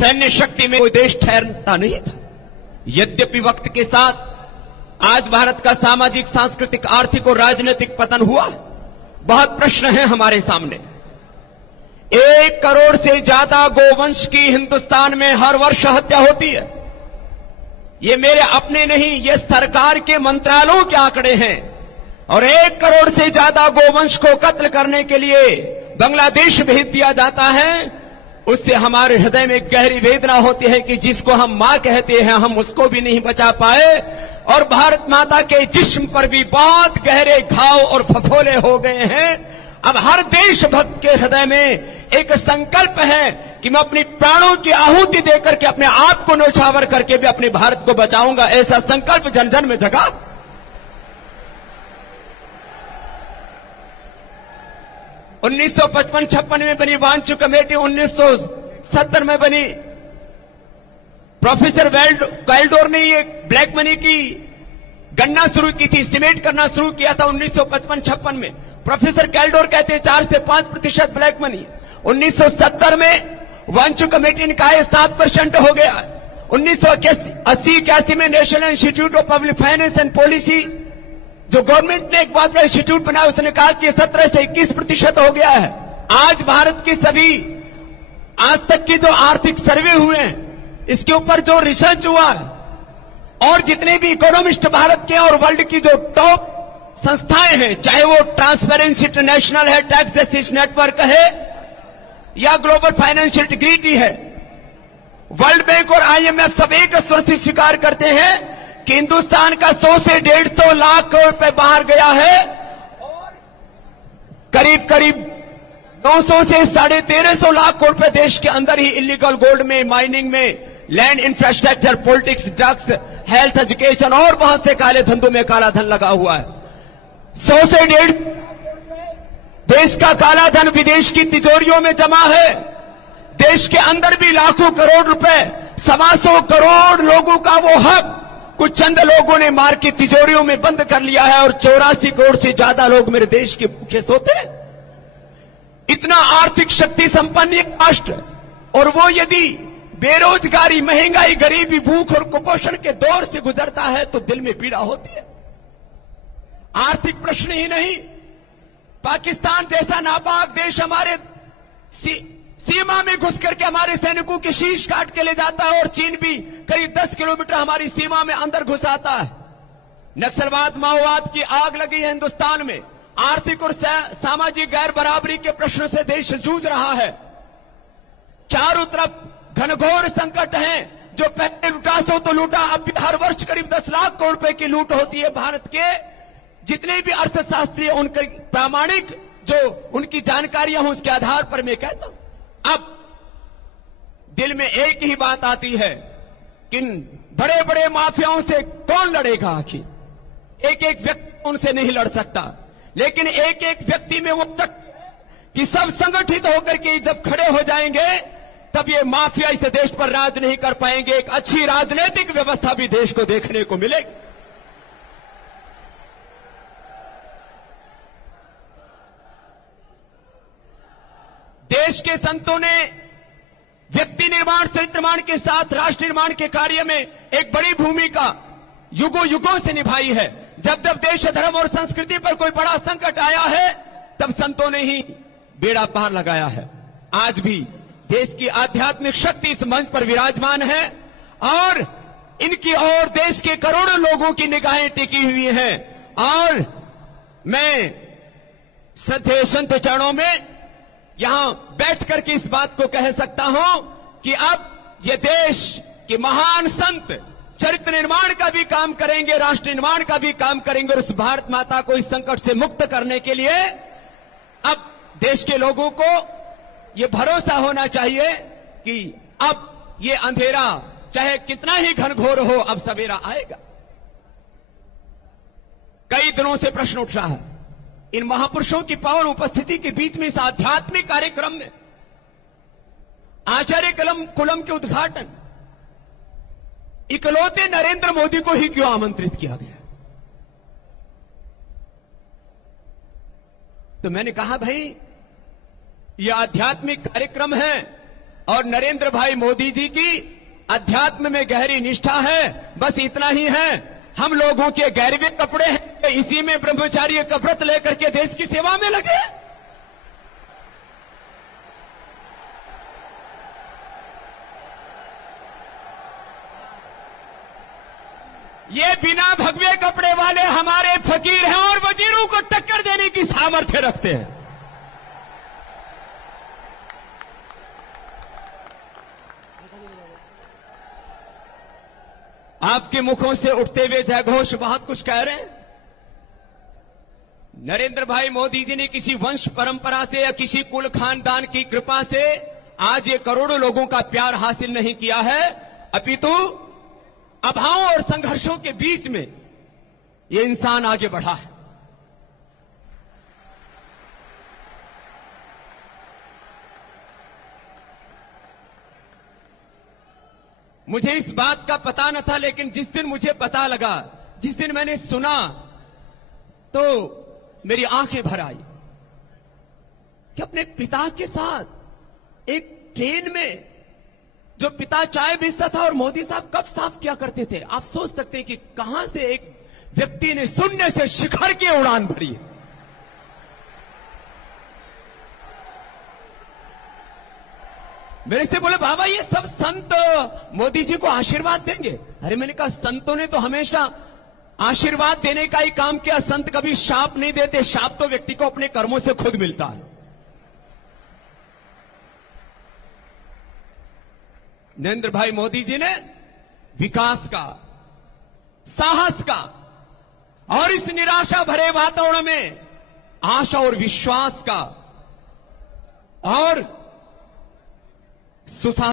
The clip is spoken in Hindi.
सैन्य शक्ति में कोई देश ठहरता नहीं था। यद्यपि वक्त के साथ आज भारत का सामाजिक, सांस्कृतिक, आर्थिक और राजनीतिक पतन हुआ। बहुत प्रश्न हैं हमारे सामने। 1 करोड़ से ज्यादा गोवंश की हिंदुस्तान में हर वर्ष हत्या होती है। ये मेरे अपने नहीं, ये सरकार के मंत्रालयों के आंकड़े हैं। और 1 करोड़ से ज्यादा गोवंश को कत्ल करने के लिए बांग्लादेश भेज दिया जाता है। उससे हमारे हृदय में गहरी वेदना होती है कि जिसको हम मां कहते हैं, हम उसको भी नहीं बचा पाए। और भारत माता के जिस्म पर भी बहुत गहरे घाव और फफोले हो गए हैं। अब हर देशभक्त के हृदय में एक संकल्प है कि मैं अपनी प्राणों की आहुति देकर के अपने आप को न्यौछावर करके भी अपने भारत को बचाऊंगा। ऐसा संकल्प जन जन में जगा। 1955-56 में बनी वांचू कमेटी, 1970 में बनी प्रोफेसर कैल्डोर ने ये ब्लैक मनी की गणना शुरू की थी, एस्टिमेट करना शुरू किया था 1955-56 में। प्रोफेसर कैल्डोर कहते हैं 4 से 5% ब्लैक मनी। 1970 में वांचू कमेटी ने कहा 7% हो गया। 1980-81 में national institute of public finance and policy, जो गवर्नमेंट ने एक बहुत बड़ा इंस्टीट्यूट बनाया, उसने कहा कि 17 से 21% हो गया है। आज भारत की सभी आज तक की जो आर्थिक सर्वे हुए हैं, इसके ऊपर जो रिसर्च हुआ है, और जितने भी इकोनॉमिस्ट भारत के और वर्ल्ड की जो टॉप संस्थाएं हैं, चाहे वो ट्रांसपेरेंसी इंटरनेशनल है, टैक्स जस्टिस नेटवर्क है, या ग्लोबल फाइनेंशियल इंटीग्रिटी है, वर्ल्ड बैंक और IMF, सब एक स्वर से स्वीकार करते हैं कि हिंदुस्तान का 100 से 150 लाख करोड़ रुपए बाहर गया है। और करीब करीब 900 से 1350 लाख करोड़ रुपए देश के अंदर ही इलीगल गोल्ड में, माइनिंग में, land infrastructure, politics, drugs, health, education और बहुत से काले धंधों में काला धन लगा हुआ है। 100 से 150 देश का काला धन विदेश की तिजोरियों में जमा है। देश के अंदर भी लाखों करोड़ रुपए, 125 करोड़ लोगों का वो हक कुछ चंद लोगों ने मार के तिजोरियों में बंद कर लिया है। और 84 करोड़ से ज्यादा लोग मेरे देश के भूखे सोते हैं। इतना आर्थिक शक्ति संपन्न एक राष्ट्र, और वो यदि बेरोजगारी, महंगाई, गरीबी, भूख और कुपोषण के दौर से गुजरता है तो दिल में पीड़ा होती है। आर्थिक प्रश्न ही नहीं, पाकिस्तान जैसा नापाक देश हमारे सीमा में घुस करके हमारे सैनिकों के शीश काट के ले जाता है, और चीन भी करीब 10 किलोमीटर हमारी सीमा में अंदर घुस आता है। नक्सलवाद, माओवाद की आग लगी है हिंदुस्तान में। आर्थिक और सामाजिक गैर बराबरी के प्रश्नों से देश जूझ रहा है। चारों तरफ घनघोर संकट हैं। जो पहले लूटा सो तो लूटा, अब भी हर वर्ष करीब 10 लाख करोड़ रुपए की लूट होती है। भारत के जितने भी अर्थशास्त्री, उनके प्रामाणिक जो उनकी जानकारियां हों, उसके आधार पर मैं कहता हूं, अब दिल में एक ही बात आती है कि बड़े बड़े माफियाओं से कौन लड़ेगा। आखिर एक एक व्यक्ति उनसे नहीं लड़ सकता, लेकिन एक एक व्यक्ति में वो तक कि सब संगठित होकर के जब खड़े हो जाएंगे, तब ये माफिया इस देश पर राज नहीं कर पाएंगे। एक अच्छी राजनीतिक व्यवस्था भी देश को देखने को मिलेगी। देश के संतों ने व्यक्ति निर्माण, चरित्र निर्माण के साथ राष्ट्र निर्माण के कार्य में एक बड़ी भूमिका युगों युगों से निभाई है। जब जब देश, धर्म और संस्कृति पर कोई बड़ा संकट आया है, तब संतों ने ही बेड़ा पार लगाया है। आज भी देश की आध्यात्मिक शक्ति इस मंच पर विराजमान है, और इनकी ओर देश के करोड़ों लोगों की निगाहें टिकी हुई हैं। और मैं श्रद्धेय संत चरणों में यहां बैठ करके इस बात को कह सकता हूं कि अब ये देश के महान संत चरित्र निर्माण का भी काम करेंगे, राष्ट्र निर्माण का भी काम करेंगे, और उस भारत माता को इस संकट से मुक्त करने के लिए अब देश के लोगों को ये भरोसा होना चाहिए कि अब ये अंधेरा चाहे कितना ही घनघोर हो, अब सवेरा आएगा। कई दिनों से प्रश्न उठ रहा है, इन महापुरुषों की पावन उपस्थिति के बीच में इस आध्यात्मिक कार्यक्रम में आचार्य कुलम के उद्घाटन इकलौते नरेंद्र मोदी को ही क्यों आमंत्रित किया गया। तो मैंने कहा, भाई यह आध्यात्मिक कार्यक्रम है, और नरेंद्र भाई मोदी जी की अध्यात्म में गहरी निष्ठा है। बस इतना ही है, हम लोगों के गैरवे कपड़े हैं, इसी में ब्रह्मचार्य का व्रत लेकर के देश की सेवा में लगे। ये बिना भगवे कपड़े वाले हमारे फकीर हैं और वजीरों को टक्कर देने की सामर्थ्य रखते हैं। आपके मुखों से उठते हुए जयघोष बहुत कुछ कह रहे हैं। नरेंद्र भाई मोदी जी ने किसी वंश परंपरा से या किसी कुल खानदान की कृपा से आज ये करोड़ों लोगों का प्यार हासिल नहीं किया है, अपितु अभावों और संघर्षों के बीच में ये इंसान आगे बढ़ा है। मुझे इस बात का पता न था, लेकिन जिस दिन मुझे पता लगा, जिस दिन मैंने सुना, तो मेरी आंखें भर आई कि अपने पिता के साथ एक ट्रेन में जो पिता चाय बेचता था और मोदी साहब कप साफ किया करते थे। आप सोच सकते हैं कि कहां से एक व्यक्ति ने शून्य से शिखर की उड़ान भरी है। मेरे से बोले, बाबा ये सब संत मोदी जी को आशीर्वाद देंगे। अरे मैंने कहा, संतों ने तो हमेशा आशीर्वाद देने का ही काम किया, संत कभी शाप नहीं देते। शाप तो व्यक्ति को अपने कर्मों से खुद मिलता है। नरेंद्र भाई मोदी जी ने विकास का, साहस का और इस निराशा भरे वातावरण में आशा और विश्वास का और सुशासन